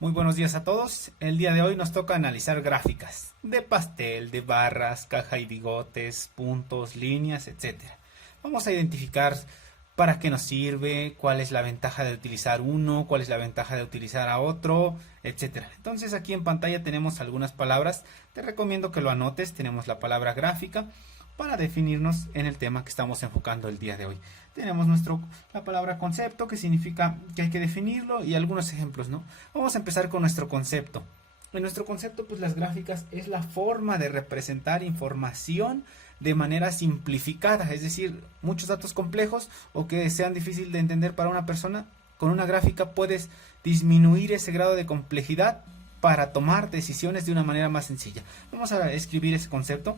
Muy buenos días a todos. El día de hoy nos toca analizar gráficas de pastel, de barras, caja y bigotes, puntos, líneas, etcétera. Vamos a identificar para qué nos sirve, cuál es la ventaja de utilizar uno, cuál es la ventaja de utilizar a otro, etcétera. Entonces aquí en pantalla tenemos algunas palabras. Te recomiendo que lo anotes. Tenemos la palabra gráfica para definirnos en el tema que estamos enfocando el día de hoy. Tenemos la palabra concepto, que significa que hay que definirlo, y algunos ejemplos, ¿no? Vamos a empezar con nuestro concepto. En nuestro concepto, pues las gráficas es la forma de representar información de manera simplificada, es decir, muchos datos complejos o que sean difíciles de entender para una persona, con una gráfica puedes disminuir ese grado de complejidad para tomar decisiones de una manera más sencilla. Vamos a escribir ese concepto.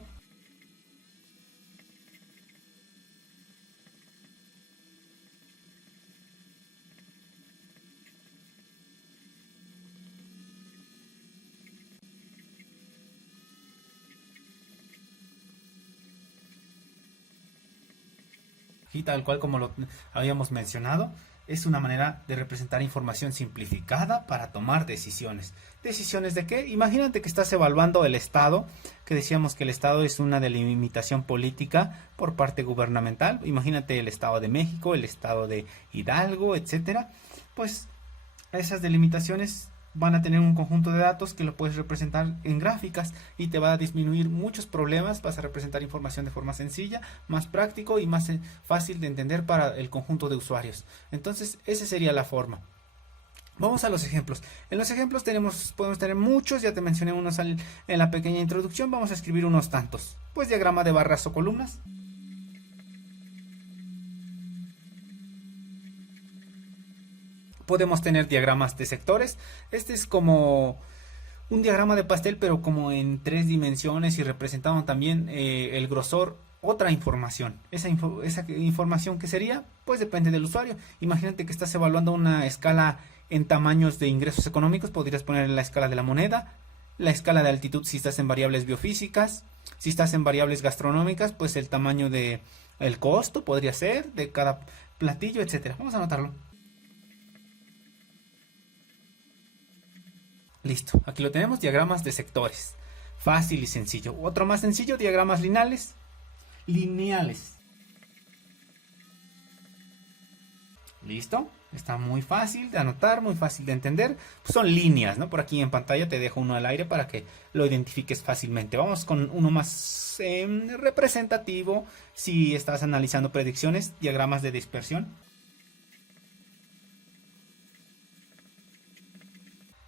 Y tal cual como lo habíamos mencionado, es una manera de representar información simplificada para tomar decisiones. ¿Decisiones de qué? Imagínate que estás evaluando el Estado, que decíamos que el Estado es una delimitación política por parte gubernamental. Imagínate el Estado de México, el Estado de Hidalgo, etcétera. Pues esas delimitaciones van a tener un conjunto de datos que lo puedes representar en gráficas y te va a disminuir muchos problemas. Vas a representar información de forma sencilla, más práctico y más fácil de entender para el conjunto de usuarios. Entonces, esa sería la forma. Vamos a los ejemplos. En los ejemplos podemos tener muchos, ya te mencioné unos en la pequeña introducción. Vamos a escribir unos tantos. Pues diagrama de barras o columnas. Podemos tener diagramas de sectores. Este es como un diagrama de pastel, pero como en 3 dimensiones, y representando también el grosor, otra información. Esa información que sería, pues depende del usuario. Imagínate que estás evaluando una escala en tamaños de ingresos económicos. Podrías poner la escala de la moneda, la escala de altitud si estás en variables biofísicas, si estás en variables gastronómicas, pues el tamaño de el costo podría ser de cada platillo, etcétera. Vamos a anotarlo. Listo, aquí lo tenemos, diagramas de sectores. Fácil y sencillo. Otro más sencillo, diagramas lineales. Lineales. Listo, está muy fácil de anotar, muy fácil de entender. Pues son líneas, ¿no? Por aquí en pantalla te dejo uno al aire para que lo identifiques fácilmente. Vamos con uno más representativo. Si estás analizando predicciones, diagramas de dispersión.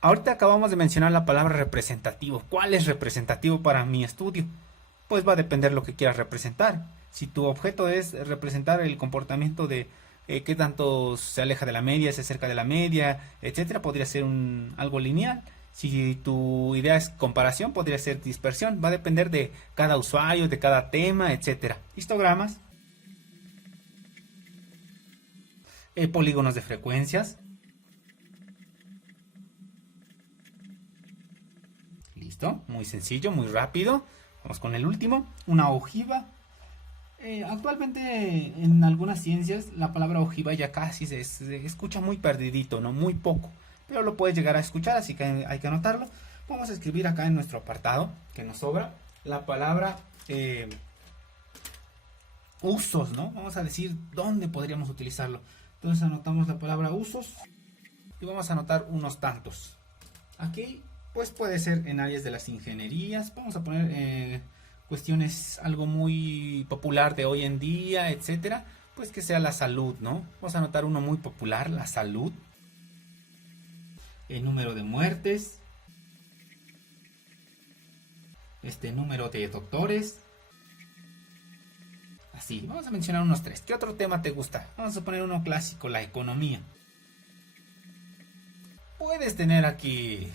Ahorita acabamos de mencionar la palabra representativo. ¿Cuál es representativo para mi estudio? Pues va a depender lo que quieras representar. Si tu objeto es representar el comportamiento de qué tanto se aleja de la media, se acerca de la media, etcétera, podría ser algo lineal. Si tu idea es comparación, podría ser dispersión. Va a depender de cada usuario, de cada tema, etcétera. Histogramas, polígonos de frecuencias. Listo, muy sencillo, muy rápido. Vamos con el último, una ojiva. Actualmente en algunas ciencias la palabra ojiva ya casi se escucha muy perdidito, ¿no? Muy poco, pero lo puedes llegar a escuchar, así que hay que anotarlo. Vamos a escribir acá en nuestro apartado que nos sobra la palabra usos, ¿no? Vamos a decir dónde podríamos utilizarlo. Entonces anotamos la palabra usos y vamos a anotar unos tantos. Aquí pues puede ser en áreas de las ingenierías. Vamos a poner cuestiones algo muy popular de hoy en día, etcétera. Pues que sea la salud, ¿no? Vamos a anotar uno muy popular, la salud. El número de muertes. Número de doctores. Así, vamos a mencionar unos 3. ¿Qué otro tema te gusta? Vamos a poner uno clásico, la economía. Puedes tener aquí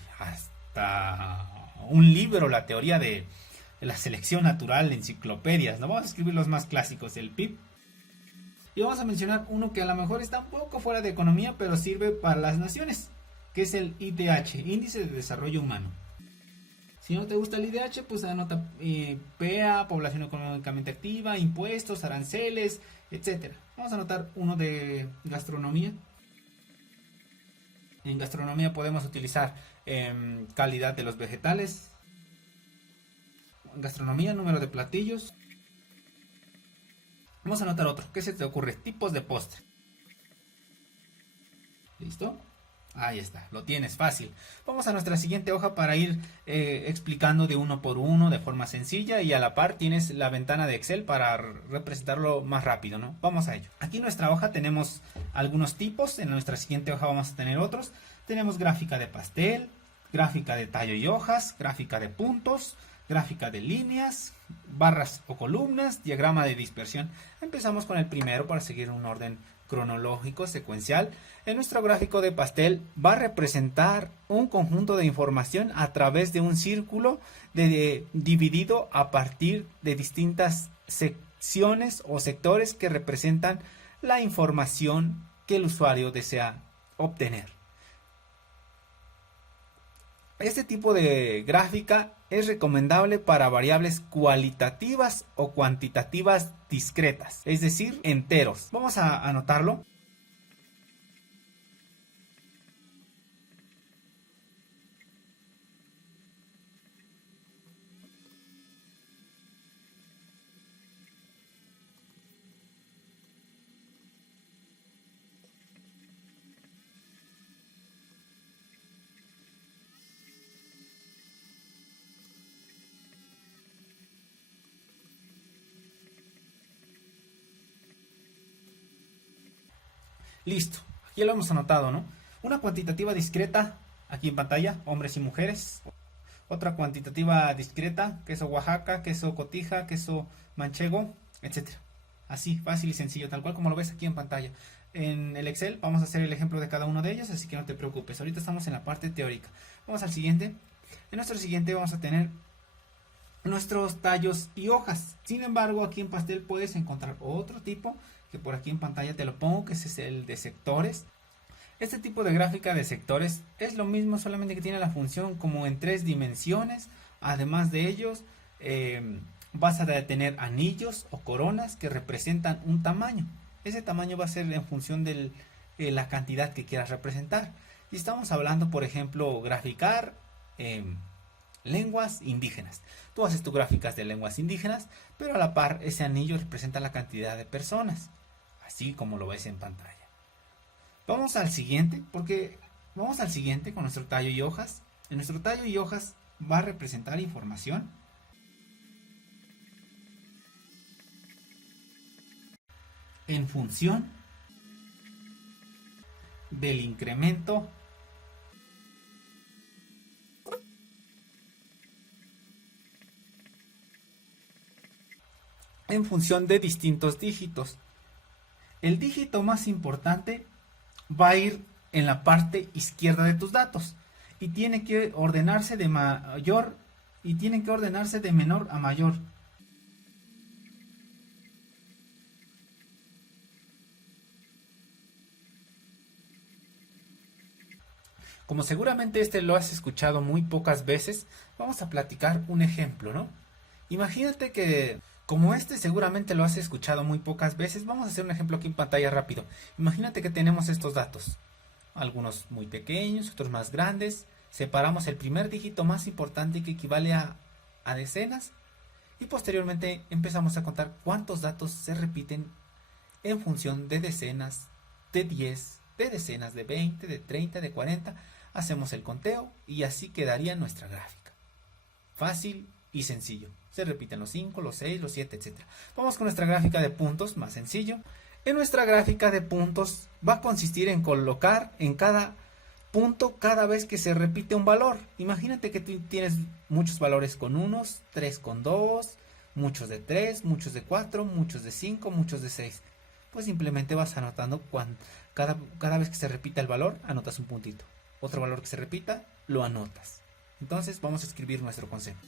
un libro, la teoría de la selección natural, enciclopedias, ¿no? Vamos a escribir los más clásicos, el PIB. Y vamos a mencionar uno que a lo mejor está un poco fuera de economía, pero sirve para las naciones, que es el IDH, Índice de Desarrollo Humano. Si no te gusta el IDH, pues anota PEA, población económicamente activa, impuestos, aranceles, etcétera. Vamos a anotar uno de gastronomía. En gastronomía podemos utilizar calidad de los vegetales. En gastronomía, número de platillos. Vamos a anotar otro. ¿Qué se te ocurre? Tipos de postre. ¿Listo? Ahí está, lo tienes fácil. Vamos a nuestra siguiente hoja para ir explicando de uno por uno de forma sencilla, y a la par tienes la ventana de Excel para representarlo más rápido, ¿no? Vamos a ello. Aquí en nuestra hoja tenemos algunos tipos, en nuestra siguiente hoja vamos a tener otros. Tenemos gráfica de pastel, gráfica de tallo y hojas, gráfica de puntos, gráfica de líneas, barras o columnas, diagrama de dispersión. Empezamos con el primero para seguir un orden cronológico, secuencial. En nuestro gráfico de pastel va a representar un conjunto de información a través de un círculo dividido a partir de distintas secciones o sectores que representan la información que el usuario desea obtener. Este tipo de gráfica es recomendable para variables cualitativas o cuantitativas discretas, es decir, enteros. Vamos a anotarlo. Listo, aquí lo hemos anotado, ¿no? Una cuantitativa discreta, aquí en pantalla, hombres y mujeres. Otra cuantitativa discreta, queso Oaxaca, queso cotija, queso manchego, etcétera. Así, fácil y sencillo, tal cual como lo ves aquí en pantalla. En el Excel vamos a hacer el ejemplo de cada uno de ellos, así que no te preocupes. Ahorita estamos en la parte teórica. Vamos al siguiente. En nuestro siguiente vamos a tener nuestros tallos y hojas. Sin embargo, aquí en pastel puedes encontrar otro tipo, que por aquí en pantalla te lo pongo, que ese es el de sectores. Este tipo de gráfica de sectores es lo mismo, solamente que tiene la función como en 3 dimensiones. Además de ellos, vas a tener anillos o coronas que representan un tamaño. Ese tamaño va a ser en función de la cantidad que quieras representar. Y estamos hablando, por ejemplo, graficar lenguas indígenas. Tú haces tus gráficas de lenguas indígenas, pero a la par ese anillo representa la cantidad de personas, así como lo ves en pantalla. Vamos al siguiente, con nuestro tallo y hojas. En nuestro tallo y hojas va a representar información en función del incremento en función de distintos dígitos. El dígito más importante va a ir en la parte izquierda de tus datos y tiene que ordenarse de mayor y tienen que ordenarse de menor a mayor. Como seguramente este lo has escuchado muy pocas veces, vamos a platicar un ejemplo, ¿no? Imagínate que, como este seguramente lo has escuchado muy pocas veces, vamos a hacer un ejemplo aquí en pantalla rápido. Imagínate que tenemos estos datos, algunos muy pequeños, otros más grandes. Separamos el primer dígito más importante, que equivale a decenas, y posteriormente empezamos a contar cuántos datos se repiten en función de decenas, de 10, de decenas, de 20, de 30, de 40. Hacemos el conteo y así quedaría nuestra gráfica. Fácil y sencillo. Se repiten los 5, los 6, los 7, etc. Vamos con nuestra gráfica de puntos, más sencillo. En nuestra gráfica de puntos va a consistir en colocar en cada punto cada vez que se repite un valor. Imagínate que tú tienes muchos valores con unos, 3 con 2, muchos de 3, muchos de 4, muchos de 5, muchos de 6. Pues simplemente vas anotando cada vez que se repita el valor, anotas un puntito. Otro valor que se repita, lo anotas. Entonces vamos a escribir nuestro concepto.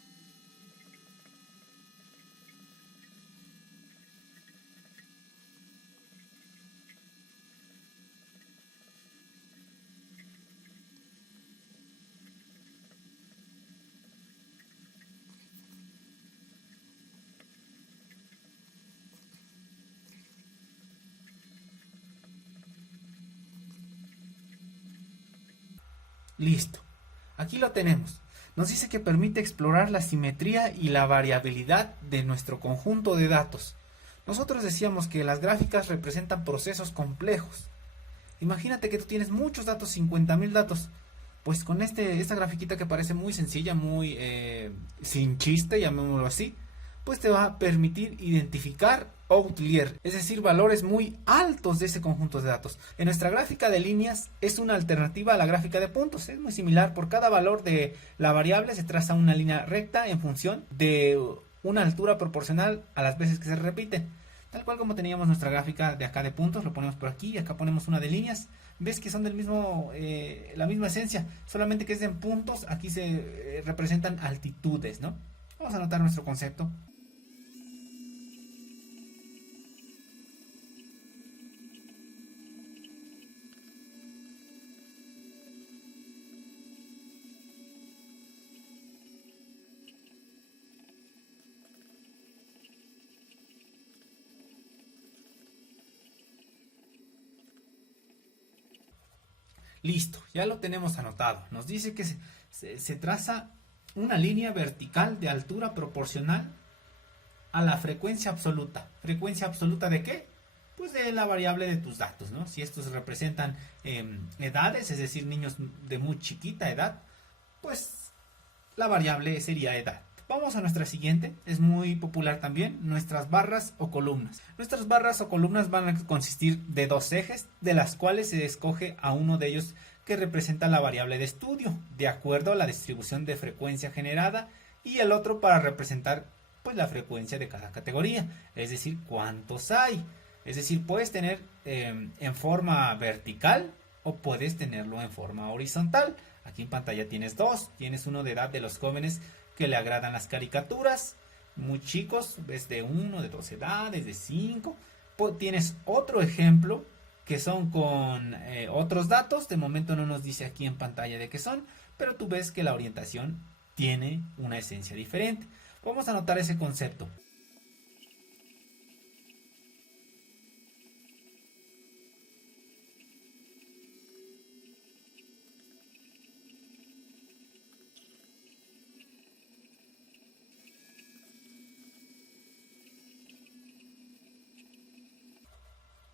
Listo. Aquí lo tenemos. Nos dice que permite explorar la simetría y la variabilidad de nuestro conjunto de datos. Nosotros decíamos que las gráficas representan procesos complejos. Imagínate que tú tienes muchos datos, 50.000 datos. Pues con esta grafiquita que parece muy sencilla, muy sin chiste, llamémoslo así, pues te va a permitir identificar outlier, es decir, valores muy altos de ese conjunto de datos. En nuestra gráfica de líneas es una alternativa a la gráfica de puntos, es muy similar. Por cada valor de la variable se traza una línea recta en función de una altura proporcional a las veces que se repite. Tal cual como teníamos nuestra gráfica de acá de puntos, lo ponemos por aquí y acá ponemos una de líneas. Ves que son del mismo, la misma esencia, solamente que es en puntos. Aquí se representan altitudes, ¿no? Vamos a anotar nuestro concepto. Listo, ya lo tenemos anotado. Nos dice que se traza una línea vertical de altura proporcional a la frecuencia absoluta. ¿Frecuencia absoluta de qué? Pues de la variable de tus datos, ¿no? Si estos representan edades, es decir, niños de muy chiquita edad, pues la variable sería edad. Vamos a nuestra siguiente, es muy popular también, nuestras barras o columnas. Nuestras barras o columnas van a consistir de dos ejes, de las cuales se escoge a uno de ellos que representa la variable de estudio, de acuerdo a la distribución de frecuencia generada, y el otro para representar pues la frecuencia de cada categoría, es decir, cuántos hay. Es decir, puedes tener en forma vertical o puedes tenerlo en forma horizontal. Aquí en pantalla tienes dos, tienes uno de edad de los jóvenes que le agradan las caricaturas, muy chicos, ves de 1, de 2 edades, de 5. Tienes otro ejemplo que son con otros datos, de momento no nos dice aquí en pantalla de qué son, pero tú ves que la orientación tiene una esencia diferente. Vamos a anotar ese concepto.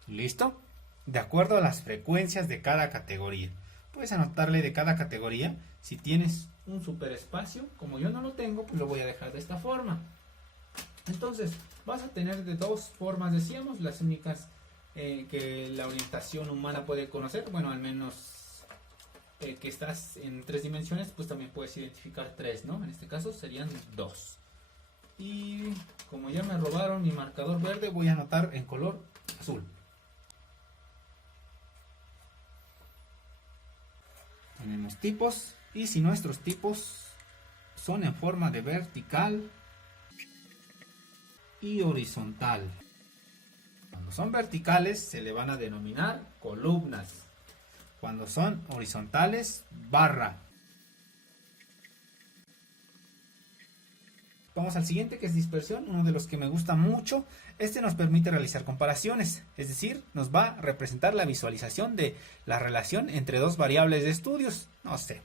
¿Listo? De acuerdo a las frecuencias de cada categoría. Puedes anotarle de cada categoría. Si tienes un superespacio, como yo no lo tengo, pues lo voy a dejar de esta forma. Entonces, vas a tener de dos formas, decíamos, las únicas que la orientación humana puede conocer. Bueno, al menos que estás en 3 dimensiones, pues también puedes identificar 3, ¿no? En este caso serían 2. Y como ya me robaron mi marcador verde, voy a anotar en color azul. Tenemos tipos, y si nuestros tipos son en forma de vertical y horizontal. Cuando son verticales se le van a denominar columnas. Cuando son horizontales, barra. Vamos al siguiente, que es dispersión, uno de los que me gusta mucho. Este nos permite realizar comparaciones, es decir, nos va a representar la visualización de la relación entre dos variables de estudios. No sé,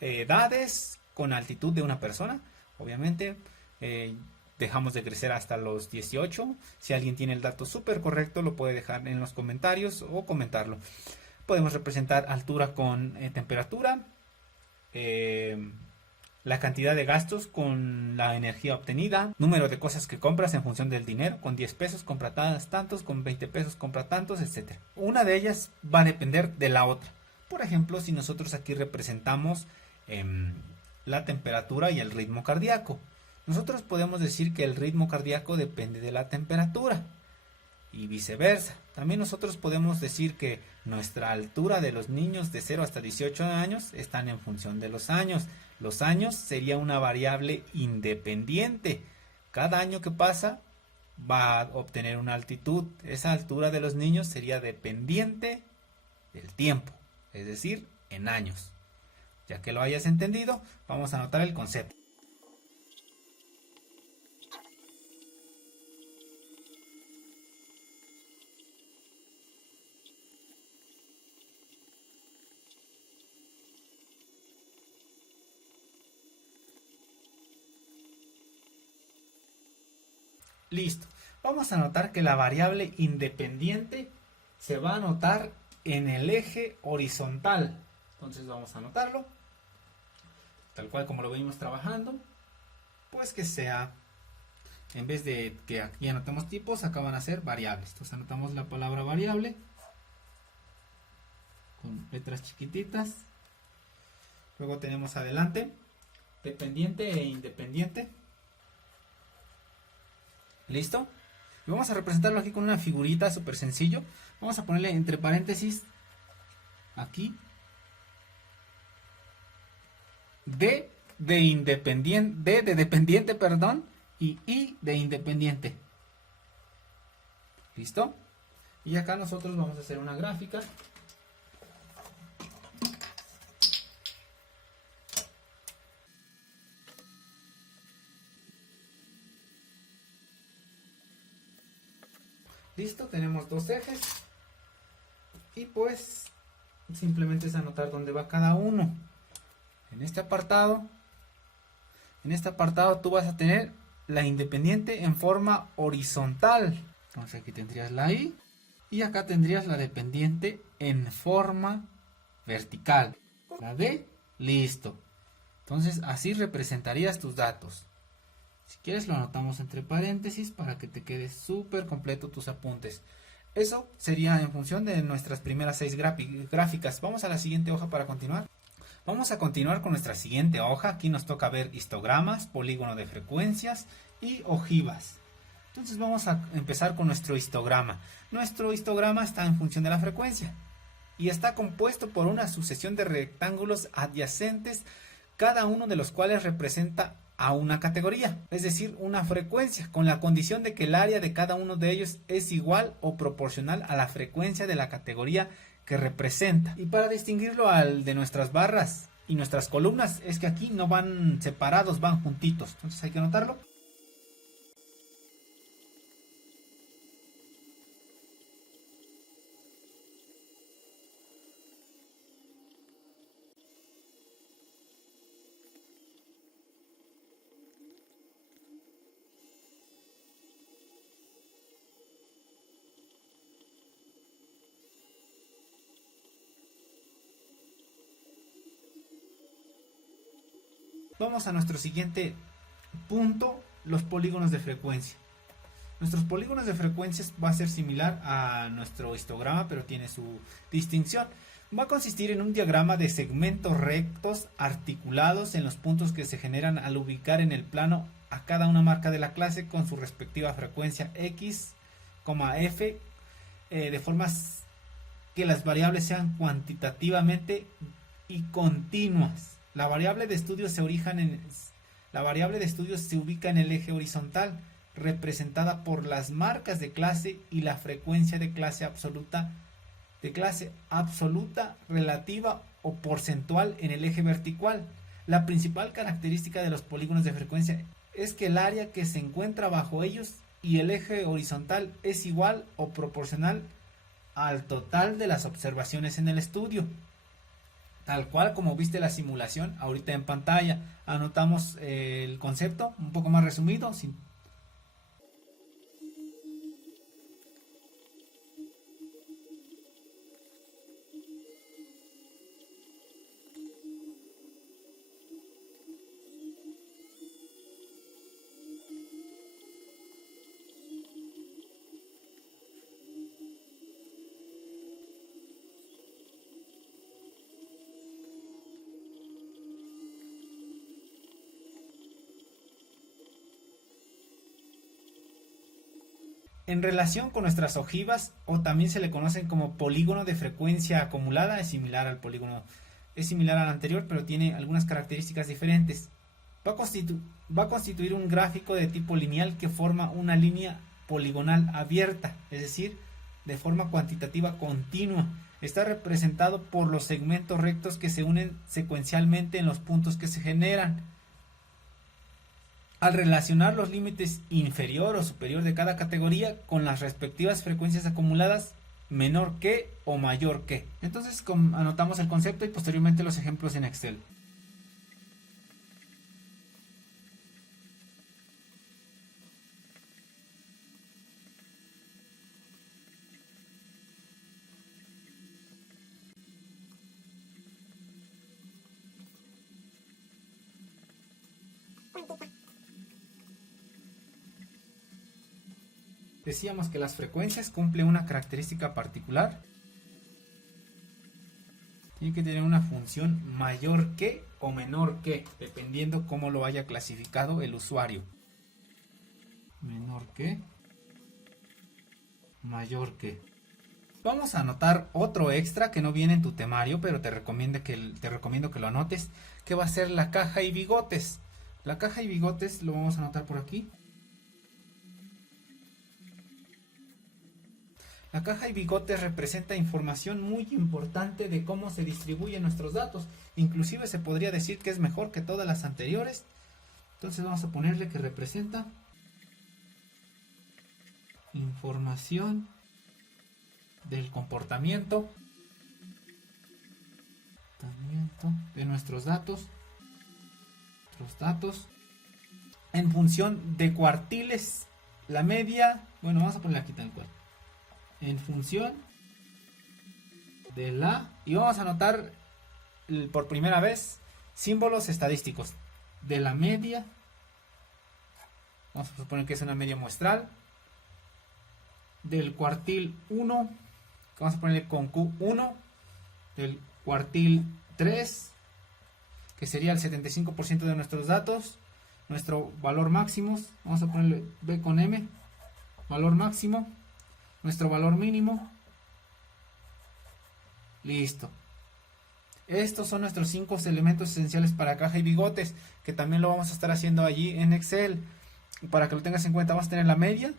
edades con altitud de una persona, obviamente. Dejamos de crecer hasta los 18. Si alguien tiene el dato súper correcto, lo puede dejar en los comentarios o comentarlo. Podemos representar altura con temperatura, la cantidad de gastos con la energía obtenida, número de cosas que compras en función del dinero. Con 10 pesos compra tantos, con 20 pesos compra tantos, etc. Una de ellas va a depender de la otra. Por ejemplo, si nosotros aquí representamos la temperatura y el ritmo cardíaco, nosotros podemos decir que el ritmo cardíaco depende de la temperatura y viceversa. También nosotros podemos decir que nuestra altura de los niños de 0 hasta 18 años están en función de los años. Los años sería una variable independiente. Cada año que pasa va a obtener una altitud. Esa altura de los niños sería dependiente del tiempo, es decir, en años. Ya que lo hayas entendido, vamos a anotar el concepto. Listo. Vamos a notar que la variable independiente se va a anotar en el eje horizontal. Entonces vamos a anotarlo, tal cual como lo venimos trabajando, pues que sea, en vez de que aquí anotemos tipos, acá van a ser variables. Entonces anotamos la palabra variable con letras chiquititas. Luego tenemos adelante dependiente e independiente. ¿Listo? Y vamos a representarlo aquí con una figurita súper sencillo. Vamos a ponerle entre paréntesis aquí D de independiente, D de dependiente, perdón, y I de independiente. ¿Listo? Y acá nosotros vamos a hacer una gráfica. Listo, tenemos dos ejes. Y pues simplemente es anotar dónde va cada uno. En este apartado tú vas a tener la independiente en forma horizontal. Entonces aquí tendrías la I y acá tendrías la dependiente en forma vertical. La D, listo. Entonces así representarías tus datos. Si quieres lo anotamos entre paréntesis para que te quede súper completo tus apuntes. Eso sería en función de nuestras primeras 6 gráficas. Vamos a la siguiente hoja para continuar. Vamos a continuar con nuestra siguiente hoja. Aquí nos toca ver histogramas, polígono de frecuencias y ojivas. Entonces vamos a empezar con nuestro histograma. Nuestro histograma está en función de la frecuencia y está compuesto por una sucesión de rectángulos adyacentes, cada uno de los cuales representa a una categoría, es decir, una frecuencia, con la condición de que el área de cada uno de ellos es igual o proporcional a la frecuencia de la categoría que representa. Y para distinguirlo al de nuestras barras y nuestras columnas, es que aquí no van separados, van juntitos, entonces hay que anotarlo. Vamos a nuestro siguiente punto, los polígonos de frecuencia. Nuestros polígonos de frecuencias va a ser similar a nuestro histograma, pero tiene su distinción. Va a consistir en un diagrama de segmentos rectos articulados en los puntos que se generan al ubicar en el plano a cada una marca de la clase con su respectiva frecuencia X, F, de forma que las variables sean cuantitativamente y continuas. La variable de estudio se ubica en el eje horizontal, representada por las marcas de clase y la frecuencia de clase absoluta, relativa o porcentual en el eje vertical. La principal característica de los polígonos de frecuencia es que el área que se encuentra bajo ellos y el eje horizontal es igual o proporcional al total de las observaciones en el estudio. Tal cual como viste la simulación ahorita en pantalla. Anotamos el concepto un poco más resumido. En relación con nuestras ojivas, o también se le conocen como polígono de frecuencia acumulada, es similar al anterior, pero tiene algunas características diferentes. Va a constituir un gráfico de tipo lineal que forma una línea poligonal abierta, es decir, de forma cuantitativa continua. Está representado por los segmentos rectos que se unen secuencialmente en los puntos que se generan. Al relacionar los límites inferior o superior de cada categoría con las respectivas frecuencias acumuladas, menor que o mayor que. Entonces anotamos el concepto y posteriormente los ejemplos en Excel. Decíamos que las frecuencias cumplen una característica particular. Tiene que tener una función mayor que o menor que, dependiendo cómo lo haya clasificado el usuario. Menor que, mayor que. Vamos a anotar otro extra que no viene en tu temario, pero te recomiendo que lo anotes, que va a ser la caja y bigotes. La caja y bigotes lo vamos a anotar por aquí. La caja y bigotes representa información muy importante de cómo se distribuyen nuestros datos. Inclusive se podría decir que es mejor que todas las anteriores. Entonces vamos a ponerle que representa información del comportamiento de nuestros datos en función de cuartiles, la media, bueno, vamos a ponerle aquí tal cual, en función de la, y vamos a anotar por primera vez símbolos estadísticos de la media. Vamos a suponer que es una media muestral del cuartil 1, vamos a ponerle con Q1, del cuartil 3, que sería el 75% de nuestros datos, nuestro valor máximo, vamos a ponerle B con M, valor máximo, nuestro valor mínimo, listo. Estos son nuestros 5 elementos esenciales para caja y bigotes, que también lo vamos a estar haciendo allí en Excel. Para que lo tengas en cuenta, vamos a tener la media,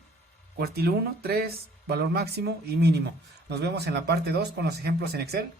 cuartil 1, 3, valor máximo y mínimo. Nos vemos en la parte 2 con los ejemplos en Excel.